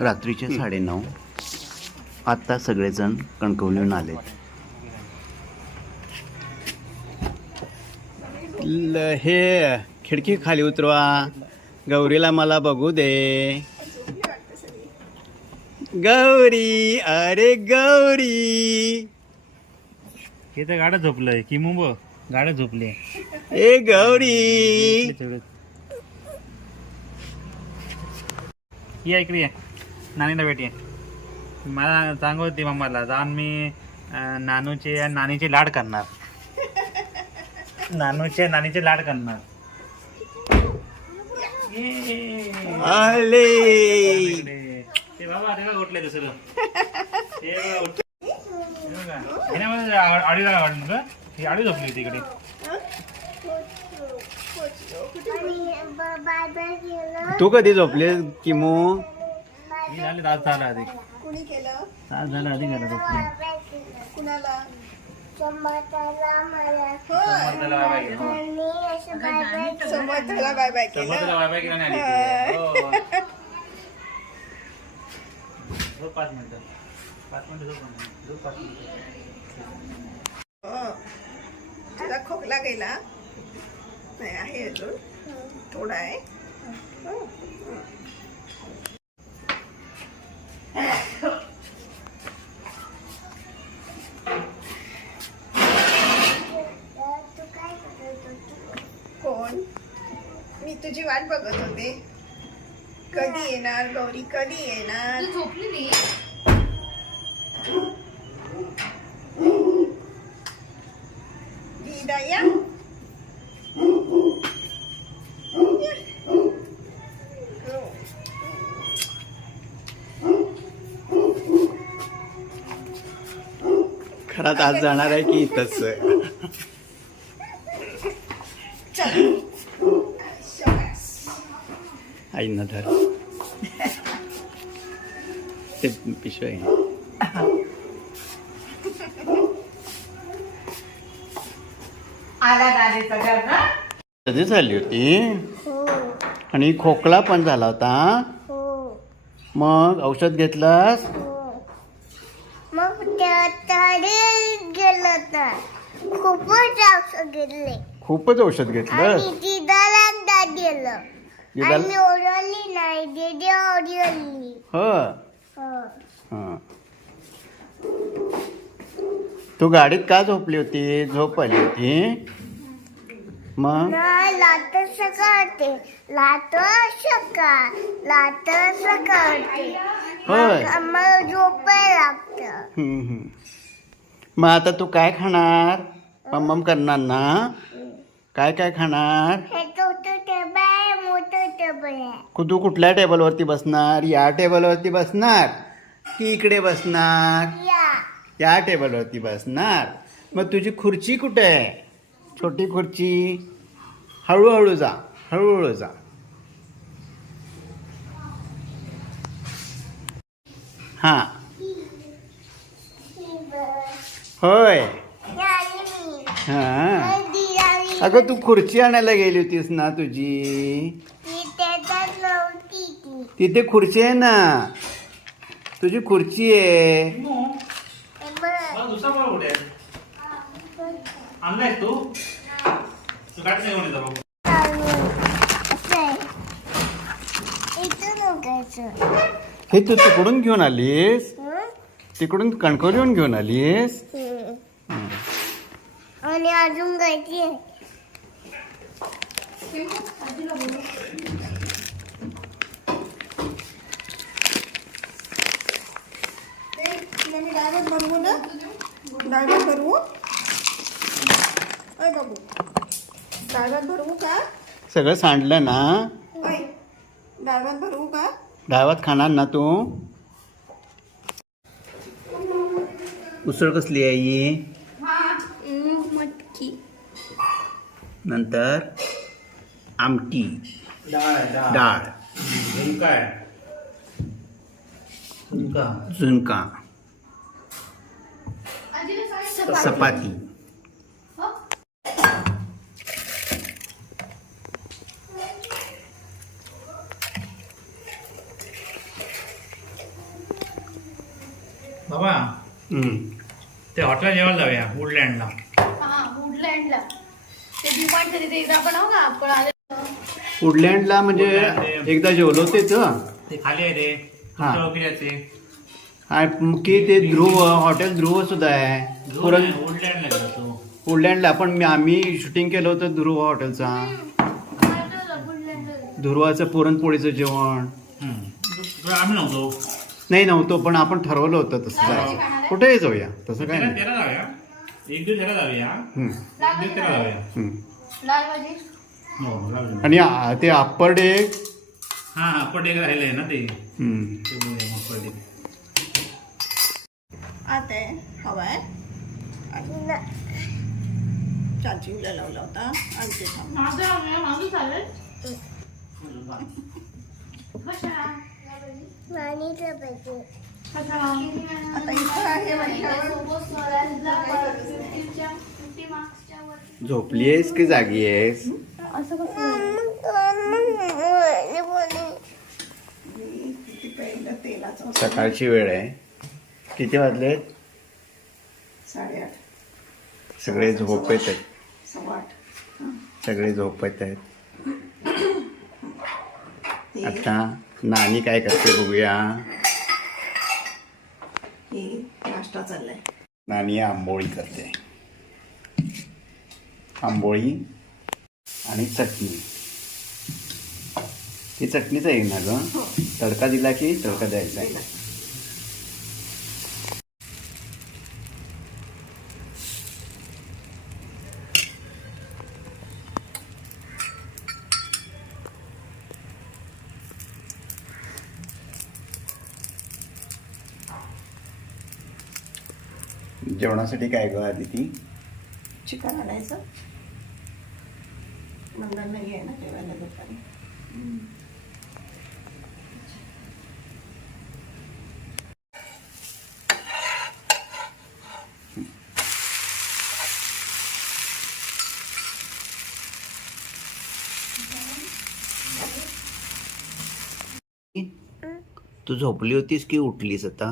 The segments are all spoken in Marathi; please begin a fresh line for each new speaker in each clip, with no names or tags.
रात्रीचे साडेनऊ आत्ता सगळेजण कणकवलीहून आलेत. ल- हे खिडकी खाली उतरवा. गौरीला मला बघू दे. गौरी अरे गौरी.
हे तर गाडं झोपलंय की मुंब? गाडं झोपले
ए गौरी.
या इकडे ये. नानीला भेट मला सांगत होती मम्माला जाऊन मी नानूचे आणि नानीचे लाड करणार. नानूचे नानीचे लाड करणार. ते बाबा ते उठले दुसरं. आडीला का ही आडी झोपली होती इकडे.
तू कधी झोपले किमू?
ही झाली तास झाला आधी
कुणी केलं?
तास झाला आधी घरात झोपली
कुणाला?
समर्थला बाय बाय केलं.
समर्थला बाय बाय केलं.
समर्थला बाय बाय केलं नाही आली ती. हो. झोप पाच मिनिटं. पाच मिनिटं झोप म्हणा. झोप पाच मिनिटं.
हो. तुला खोकला गेला? नाही आहे अजून. थोडा आहे. हो. कोण? मी तुझी वाट बघत होते. कधी येणार गौरी? कधी येणार?
झोपली नाही
दीदा या
खरात आज जाणार आहे की इथंच? आईना धर. ते पिशवी
ना?
कधी झाली होती? आणि खोकला पण झाला होता? मग औषध घेतलास?
मग तरी गेलं तर खूपच औषध घेतले.
खूपच औषध
दिदाला गेलं. आणि ओरडली नाही दिदी ओरडली.
हो.
हो.
हं. तू गाडीत का झोपली होती? झोप आली होती? मग?
सकाळते सकाळ सकाळते
होय.
आम्हाला झोपायला लागतं.
हम्म, हम्म. मग आता तू काय खाणार? मम्मम करणार ना? काय काय खाणार?
हे छोटं टेबल आहे मोठं टेबल आहे.
कु- तू कुठल्या टेबलवरती बसणार? या टेबलवरती बसणार? की इकडे बसणार?
या.
या टेबलवरती बसणार? मग तुझी खुर्ची कुठे आहे? छोटी खुर्ची. हळूहळू जा हळूहळू जा. हां. होय. हां. अगं तू खुर्ची आणायला गेली होतीस ना तुझी? तिथे खुर्ची आहे ना. तुझी खुर्ची आहे.
आहे? आणलायस तू? तू गाडी घेऊन येतो
हे तू तिकडून घेऊन आलीस? तिकडून कणकवलीहून घेऊन आलीस?
आणि अजून गायची आहे.
तुला मी डायवर भरवू ना डायवर भरवू अय बाबू. डायवर भरवू का?
सगळं सांडलं ना?
अय. भरवू का?
खाणार ना तू? उसळ कसली आहे ही
मटकी.
नंतर आमटी.
डाळ झुणका
झुणका. चपाती
बाबा
हम्म.
ते हॉटेलला जेवायला जाऊया वुडलँडला
हा वुडलँडला ते डिमांड तिथे एकदा आपण हो का? आपण आले
वुडलँडला म्हणजे एकदा जेवलो तेच
ते खाली आहे ते.
हा. की ते? ध्रुव हॉटेल ध्रुव सुद्धा आहे. पुरण
वुडलँडला गेलो तो
वुडलँडला पण मी आम्ही शूटिंग केलं होतं ध्रुव हॉटेलचा
वुडलँडला
ध्रुवाचं पुरणपोळीचं जेवण.
हम्म. आम्ही नव्हतो.
नाही नव्हतं पण आपण ठरवलं होतं तसं जायचं. कुठेही जाऊया तसं काय नाही.
त्याला जाऊया. एक दिवस त्याला जाऊया.
हम्म,
एक दिवस त्याला जाऊया.
हम्म.
लाल भाजी
हो लावलं.
आणि आ- ते अप्पर डे
हा अप्पर डेक राहिलंय ना ते.
हम्म.
अप्पर डेक
आता आहे हवाय. चाचीला लावला होता. आणते थांब.
माझं आवडलं, माझं चालेल.
आता इथं आहे
झोपली आहेस की जागी आहेस?
असं कसं
सकाळची वेळ आहे. किती वाजले?
साडेआठ.
सगळे झोपेत आहेत. सगळे झोपेत आहेत. आता नानी काय करते बघूया.
हे नाश्ता चाललाय.
नानी आंबोळी करते. आंबोळी आणि चटणी. ती चटणीच आहे ना ग? तडका दिला की तडका द्यायचा? आहे जेवणासाठी काय ग आधी ती?
चिकन आणायचं. मंगळ नाही आहे ना जेवायला दुपारी.
तू झोपली होतीस की उठलीस आता?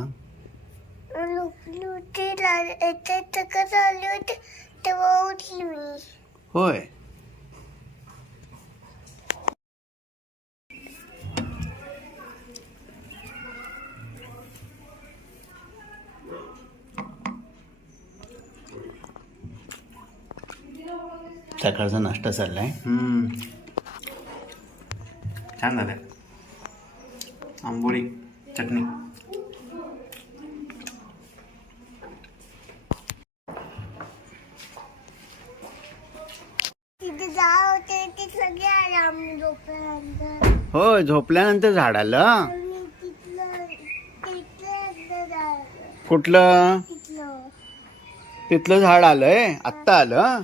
चालली होती तेव्हा उठली मी
होय. सकाळचा नाश्ता चाललाय. छान झालाय. आंबोळी चटणी. होय झोपल्यानंतर झाड आलं. कुठलं?
तिथलं
झाड आलंय आत्ता आलं.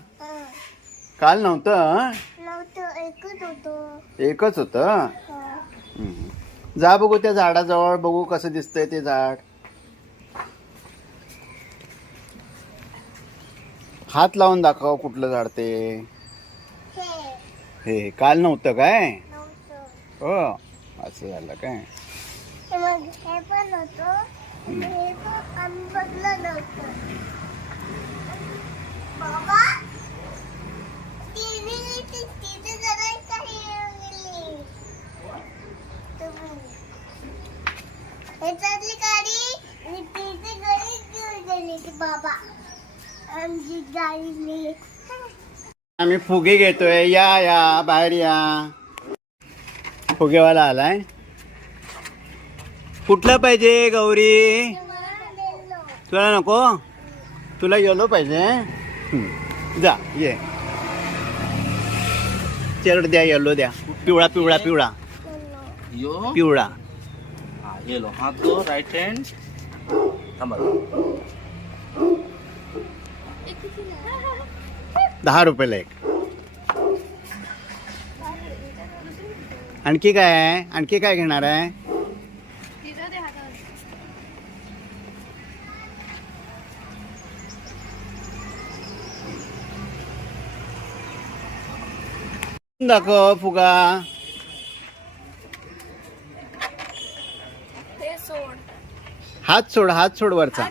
काल नव्हतं
एकच होतं.
जा बघू त्या झाडाजवळ बघू कसं दिसतंय ते झाड. हात लावून दाखव कुठलं झाड ते.
हे
काल नव्हतं काय? हो असं झालं काय?
मग हे पण होतं हे पण आम्ही बघलं नव्हतं. बाबा टीव्ही तिथे जरा काही गेली तुम्ही. हे चालली गाडी आणि तिथे गाडी घेऊन गेली ती बाबा आमची गाडी
आम्ही फुगे घेतोय. या या बाहेर या. फुगेवाला आलाय. कुठलं पाहिजे गौरी? तुला नको? तुला येलो पाहिजे. जा ये. चेरड द्या येलो द्या. पिवळा पिवळा पिवळा.
यो.
पिवळा.
हा येलो. हा तो राईट हँड थांबा
दहा रुपयाला एक. आणखी काय आहे? आणखी काय घेणार आहे? दाखव फुगा. हात सोड हात सोड वरचा.